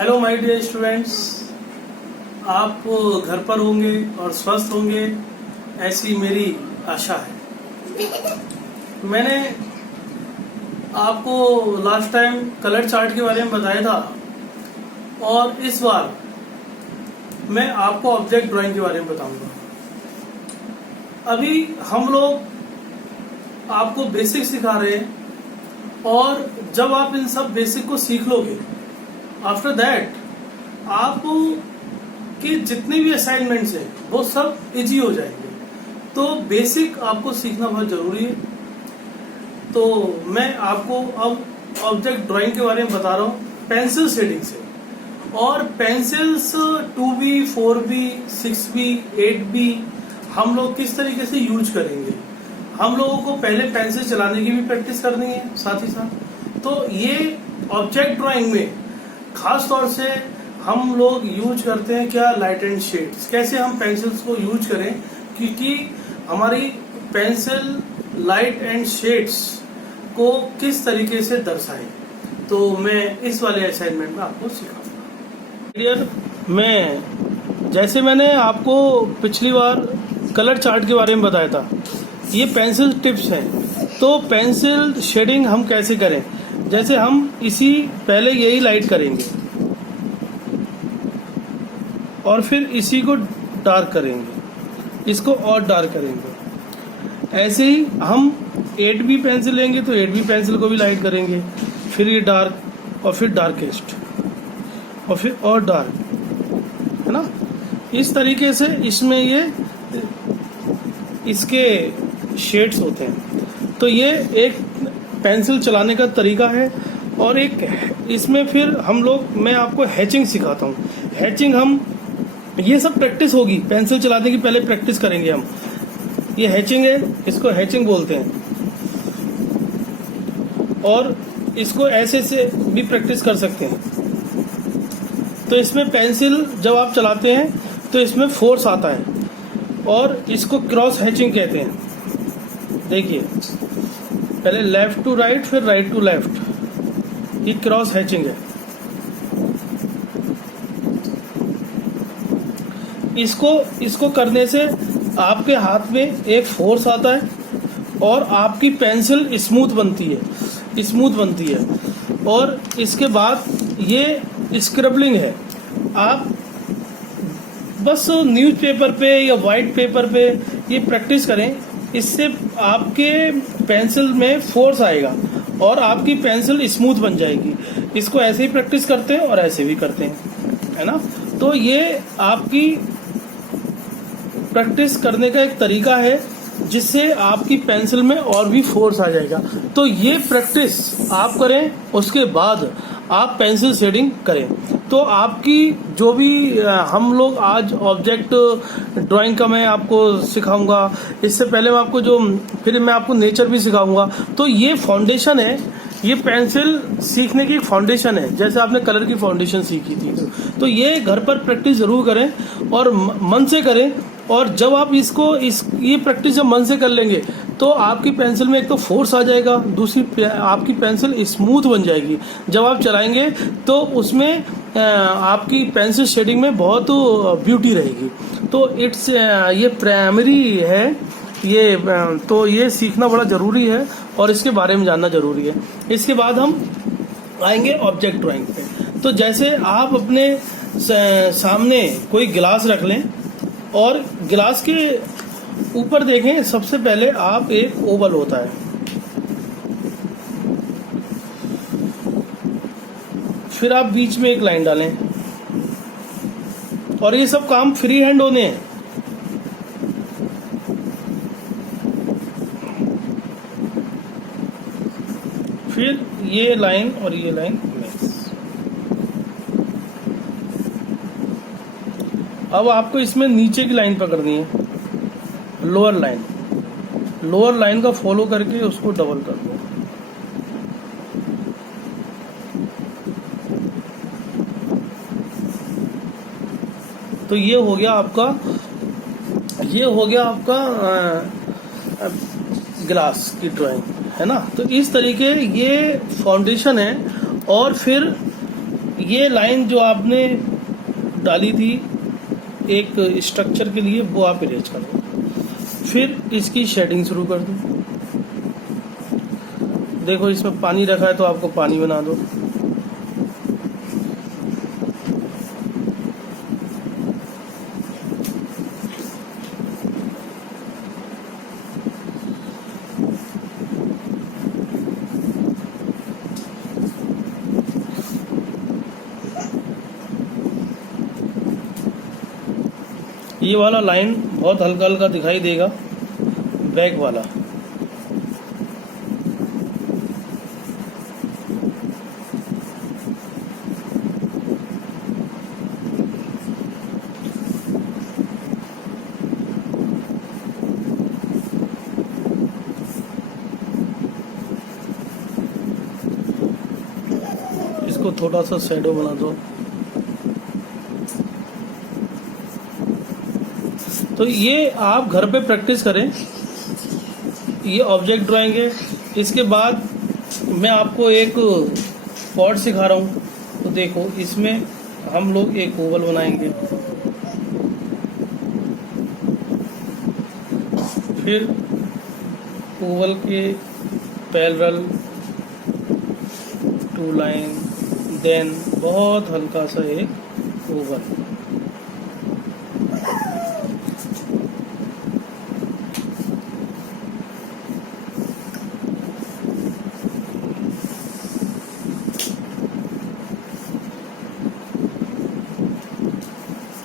Hello my dear students, आप घर पर होंगे और स्वस्थ होंगे ऐसी मेरी आशा है। मैंने आपको लास्ट टाइम कलर चार्ट के बारे में बताया था और इस बार मैं आपको ऑब्जेक्ट ड्राइंग के बारे में बताऊंगा। अभी हम लोग आपको बेसिक सिखा रहे हैं और जब आप इन सब बेसिक को सीख लोगे, आफ्टर दैट आप के जितने भी असाइनमेंट्स हैं वो सब इजी हो जाएंगे। तो बेसिक आपको सीखना बहुत जरूरी है। तो मैं आपको अब ऑब्जेक्ट ड्राइंग के बारे में बता रहा हूँ पेंसिल शेडिंग से। और pencils 2B, 4B, 6B, 8B हम लोग किस तरीके से यूज करेंगे। हम लोगों को पहले पेंसिल चलाने की भी प्रैक्टिस करनी है साथ ही साथ। तो ये ऑब्जेक्ट ड्राइंग में खास तौर से हम लोग यूज करते हैं क्या, लाइट एंड शेड्स। कैसे हम पेंसिल्स को यूज करें, क्योंकि हमारी पेंसिल लाइट एंड शेड्स को किस तरीके से दर्शाए। तो मैं इस वाले असाइनमेंट में आपको सिखाऊंगा। मैंने आपको पिछली बार कलर चार्ट के बारे में बताया था, ये पेंसिल टिप्स हैं। तो पेंसिल शेडिंग हम कैसे करें, जैसे हम इसी पहले यही लाइट करेंगे और फिर इसी को डार्क करेंगे, इसको और डार्क करेंगे। ऐसे ही हम 8B पेंसिल लेंगे तो 8B पेंसिल को भी लाइट करेंगे, फिर ये डार्क और फिर डार्केस्ट और फिर और डार्क, है ना। इस तरीके से इसमें ये इसके शेड्स होते हैं। तो ये एक पेंसिल चलाने का तरीका है। और एक इसमें फिर मैं आपको हैचिंग सिखाता हूँ। हैचिंग हम ये सब प्रैक्टिस होगी, पेंसिल चलाने की पहले प्रैक्टिस करेंगे हम। ये हैचिंग है, इसको हैचिंग बोलते हैं। और इसको ऐसे से भी प्रैक्टिस कर सकते हैं। तो इसमें पेंसिल जब आप चलाते हैं तो इसमें फोर्स आता है और इसको क्रॉस हैचिंग कहते हैं। देखिए, पहले लेफ्ट टू राइट फिर राइट टू लेफ्ट, ये क्रॉस हैचिंग है। इसको करने से आपके हाथ में एक फोर्स आता है और आपकी पेंसिल स्मूथ बनती है। और इसके बाद ये स्क्रबलिंग है। आप बस न्यूज़पेपर पे या वाइट पेपर पे ये प्रैक्टिस करें, इससे आपके पेंसिल में फोर्स आएगा और आपकी पेंसिल स्मूथ बन जाएगी। इसको ऐसे ही प्रैक्टिस करते हैं और ऐसे भी करते हैं, है ना। तो ये आपकी प्रैक्टिस करने का एक तरीका है जिससे आपकी पेंसिल में और भी फोर्स आ जाएगा। तो ये प्रैक्टिस आप करें, उसके बाद आप पेंसिल शेडिंग करें। तो आपकी जो भी हम लोग आज ऑब्जेक्ट ड्राइंग का मैं आपको सिखाऊंगा, इससे पहले फिर मैं आपको नेचर भी सिखाऊंगा। तो ये फाउंडेशन है, ये पेंसिल सीखने की फाउंडेशन है, जैसे आपने कलर की फाउंडेशन सीखी थी। तो ये घर पर प्रैक्टिस जरूर करें और मन से करें। और जब आप ये प्रैक्टिस जब मन से कर लेंगे तो आपकी पेंसिल में एक तो फोर्स आ जाएगा, दूसरी आपकी पेंसिल स्मूथ बन जाएगी। जब आप चलाएंगे तो उसमें आपकी पेंसिल शेडिंग में बहुत ब्यूटी रहेगी। तो ये प्राइमरी है ये। तो ये सीखना बड़ा जरूरी है और इसके बारे में जानना जरूरी है। इसके बाद हम आएंगे ऑब्जेक्ट ड्राइंग पे। तो जैसे आप अपने सामने कोई गिलास रख लें और गिलास के ऊपर देखें, सबसे पहले आप एक ओवल होता है, फिर आप बीच में एक लाइन डालें। और ये सब काम फ्री हैंड होने हैं। फिर ये लाइन और ये लाइन मिक्स। अब आपको इसमें नीचे की लाइन पकड़नी है, लोअर लाइन का फॉलो करके उसको डबल कर दो। तो ये हो गया आपका ग्लास की ड्राइंग, है ना। तो इस तरीके ये फाउंडेशन है। और फिर ये लाइन जो आपने डाली थी एक स्ट्रक्चर के लिए, वो आप इरेज कर दो। फिर इसकी शेडिंग शुरू कर दो। देखो इसमें पानी रखा है तो आपको पानी बना दो। ये वाला लाइन बहुत हल्का हल्का दिखाई देगा, बैक वाला। इसको थोड़ा सा शैडो बना दो। तो ये आप घर पे प्रैक्टिस करें। ये ऑब्जेक्ट ड्राइंग है। इसके बाद मैं आपको एक पॉट सिखा रहा हूँ। तो देखो इसमें हम लोग एक ओवल बनाएंगे, फिर ओवल के पैरेलल 2 लाइन, देन बहुत हल्का सा एक ओवल।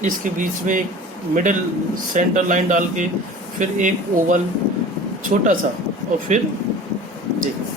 इसके बीच में एक मिडिल सेंटर लाइन डाल के फिर एक ओवल छोटा सा, और फिर देखो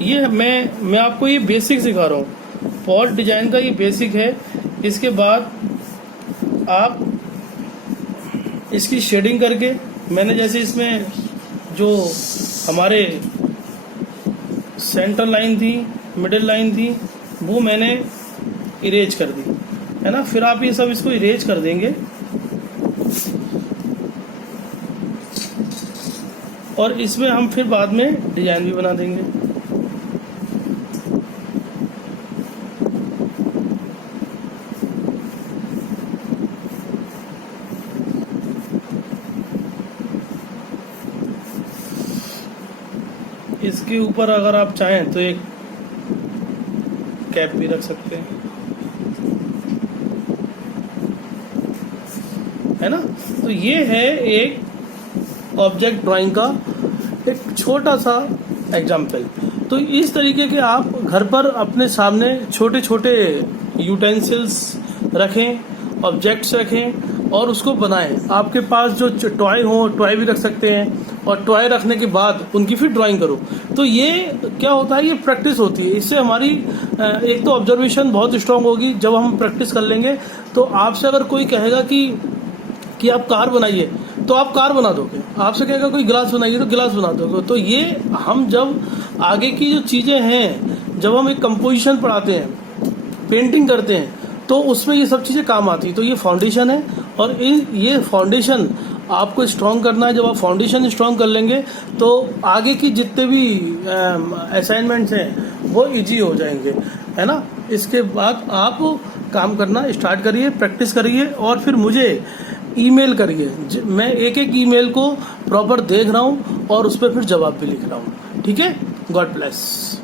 ये मैं आपको ये बेसिक सिखा रहा हूँ। पॉट डिजाइन का ये बेसिक है। इसके बाद आप इसकी शेडिंग करके, मैंने जैसे इसमें जो हमारे सेंटर लाइन थी, मिडिल लाइन थी, वो मैंने इरेज कर दी है ना। फिर आप ये सब इसको इरेज कर देंगे और इसमें हम फिर बाद में डिजाइन भी बना देंगे। इसके ऊपर अगर आप चाहें तो एक कैप भी रख सकते हैं, है ना। तो ये है एक ऑब्जेक्ट ड्राइंग का एक छोटा सा एग्जाम्पल। तो इस तरीके के आप घर पर अपने सामने छोटे छोटे यूटेंसिल्स रखें, ऑब्जेक्ट्स रखें और उसको बनाएं। आपके पास जो टॉय हो, टॉय भी रख सकते हैं, और टॉय रखने के बाद उनकी फिर ड्राइंग करो। तो ये क्या होता है, ये प्रैक्टिस होती है। इससे हमारी एक तो ऑब्जर्वेशन बहुत स्ट्रांग होगी। जब हम प्रैक्टिस कर लेंगे तो आपसे अगर कोई कहेगा कि आप कार बनाइए तो आप कार बना दोगे, आपसे कहेगा कोई गिलास बनाइए तो गिलास बना दोगे। तो ये हम जब आगे की जो चीज़ें हैं, जब हम एक कंपोजिशन पढ़ाते हैं, पेंटिंग करते हैं, तो उसमें ये सब चीज़ें काम आती। तो ये फाउंडेशन है और ये फाउंडेशन आपको स्ट्रॉन्ग करना है। जब आप फाउंडेशन स्ट्रॉन्ग कर लेंगे तो आगे की जितने भी असाइनमेंट्स हैं वो इजी हो जाएंगे, है ना। इसके बाद आप काम करना स्टार्ट करिए, प्रैक्टिस करिए और फिर मुझे ईमेल करिए। मैं एक एक ईमेल को प्रॉपर देख रहा हूँ और उस पर फिर जवाब भी लिख रहा हूँ। ठीक है, गॉड ब्लेस।